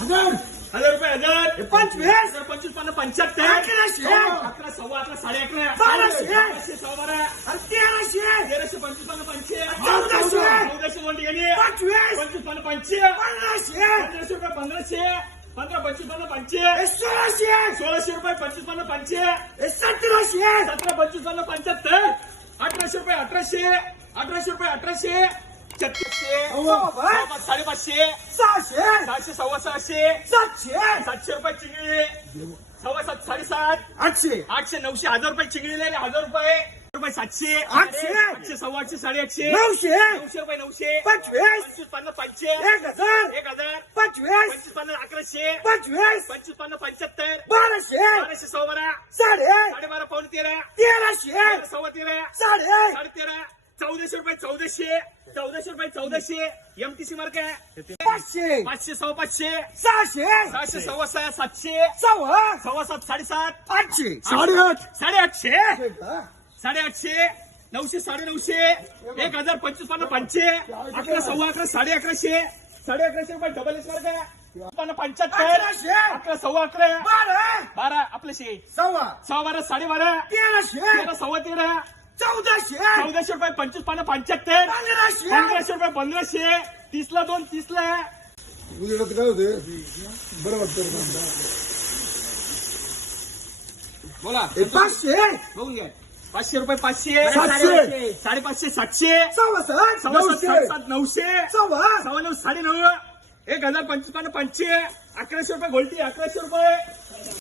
हजार! हजार रुपये हजार! पंचवीस! हजार पंचवीस पन्नास पंच्याहत्तर! अकराशे! अकरा सव्वा अकरा साडे अकरा! बाराशे! अकराशे सव्वा बारा! तेराशे! तेराशे पंचवीस पन्नास पंचे चौदाशे! चौदाशे कोणती गेली पंचवीस! पंचवीस पन्नास पंचे पन्नासशे! पंधराशे रुपये पंधराशे! पंधरा पंचवीस पन्नास पंचे सोळाशे! सोळाशे रुपये पंचवीस पन्नास पंचे सतराशे! सतरा पंचवीस पन्नास पंच्याहत्तर! अठराशे रुपये अठराशे! अठराशे रुपये अठराशे छत्तीसशे साडेपाचशे सहाशे. सहाशे सव्वा सहाशे सातशे. सातशे रुपये चिंगळी सव्वा सात साडेसात आठशे. आठशे नऊशे हजार रुपये चिंगळीले हजार रुपये रुपये सातशे आठशे. आठशे सव्वा आठशे साडेआठशे नऊशे. नऊशे रुपये नऊशे पंचवीस. पंचवीस पन्नास पाचशे एक हजार. एक हजार पंचवीस. पंचवीस पन्नास अकराशे पंचवीस. पंचवीस पन्नास पंच्याहत्तर बाराशे. बाराशे सव्वा बारा साडे. साडेबारा पावणे तेरा तेराशे. तेरा सव्वा तेरा साडे. साडे तेरा चौदाशे रुपये चौदाशे चौदाशे रुपये चौदाशे एमटीसी मार्क आहे. पाचशे. पाचशे सव्वा पाचशे सहाशे. सहाशे सव्वा सहा सातशे. सव्वा. सव्वा सात साडेसात. आठशे. साडेआठ साडेआठशे. साडेआठशे. नऊशे साडे नऊशे एक हजार पंचवीस पन्नास पाचशे. अकरा सव्वा अकरा साडे अकराशे साडे अकराशे रुपये डबल एच मार्क पन्नास पंच्याहत्तर. अकरा सव्वा अकरा. बारा. बारा आपल्याशे सव्वा. सहा बारा साडेबारा. तेराशे. तेरा सव्वा तेरा. चौदाशे. चौदाशे रुपये पंचवीस पन्नास पंच्याहत्तर. पंधराशे. पंधराशे रुपये पंधराशे. तीसला दोन तीसला. उजेडात काय होते? बरं वाटतं बोला. पाचशे? बघून घ्या. पाचशे रुपये पाचशे. सातशे. साडेपाचशे सातशे. नऊशे. सव्वा. सव्वा नऊ साडे नऊ. एक हजार पंचवीस पन्नास पंचशे अकराशे रुपये गोल्टी अकराशे रुपये.